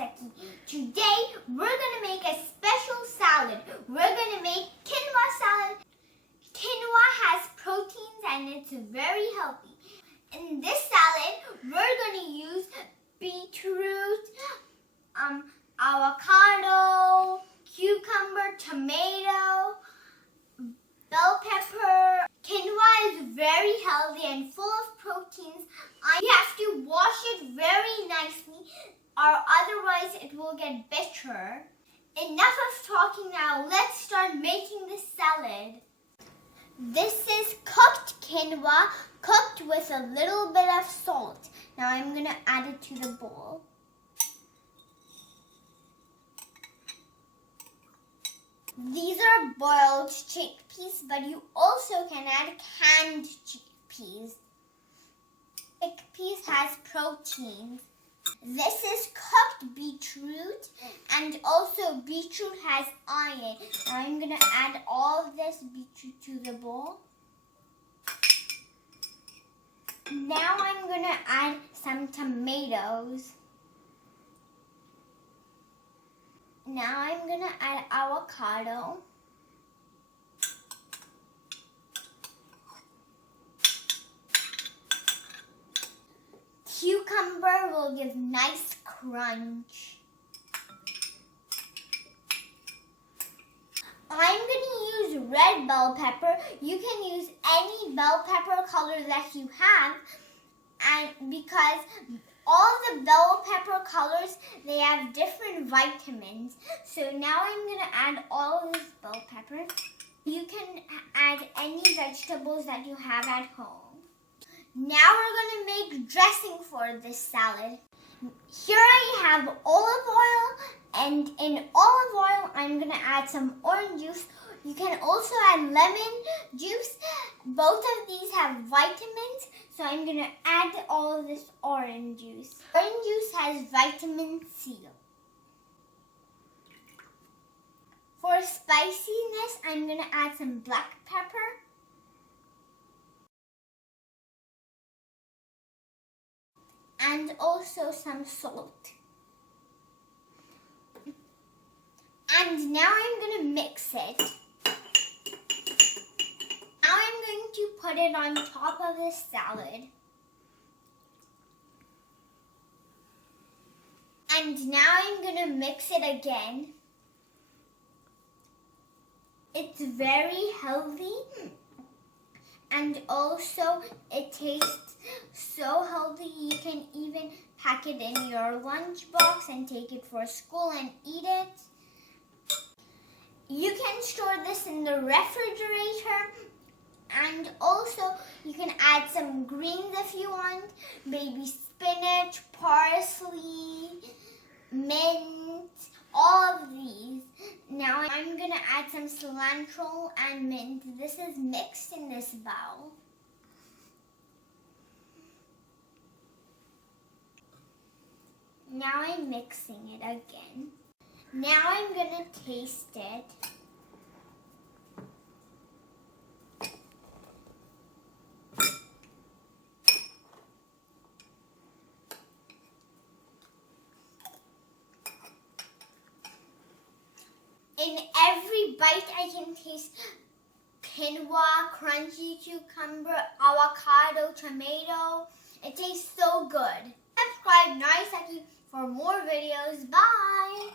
Naisaki. Today we're going to make a special salad. We're going to make quinoa salad. Quinoa has proteins and it's very healthy. In this salad, we're going to use beetroot, avocado, cucumber, tomato, bell pepper. Quinoa is very healthy and full of proteins. You have to wash it very nicely or otherwise it will get bitter. Enough of talking now. Let's start making this salad. This is cooked quinoa, cooked with a little bit of salt. Now I'm going to add it to the bowl. These are boiled chickpeas, but you also can add canned chickpeas. Chickpeas has proteins. This is cooked beetroot, and also beetroot has iron. Now I'm going to add all of this beetroot to the bowl. Now I'm going to add some tomatoes. Now I'm going to add avocado. Cucumber will give nice crunch. I'm going to use red bell pepper. You can use any bell pepper color that you have, and because all the bell pepper colors, they have different vitamins. So now I'm going to add all of this bell pepper. You can add any vegetables that you have at home. Now we're going to make dressing for this salad. Here I have olive oil, and in olive oil I'm going to add some orange juice. You can also add lemon juice. Both of these have vitamins, so I'm going to add all of this orange juice. Orange juice has vitamin C. For spiciness, I'm going to add some black pepper. And also some salt. And now I'm going to mix it. Now I'm going to put it on top of the salad. And now I'm going to mix it again. It's very healthy. And also it tastes so healthy, you can even pack it in your lunchbox and take it for school and eat it. You can store this in the refrigerator, and also you can add some greens if you want, baby spinach, parsley, mint, all of these. Now I'm going to add some cilantro and mint. This is mixed in this bowl. Now I'm mixing it again. Now I'm going to taste it. In every bite, I can taste quinoa, crunchy cucumber, avocado, tomato. It tastes so good. Subscribe Naisaki for more videos. Bye!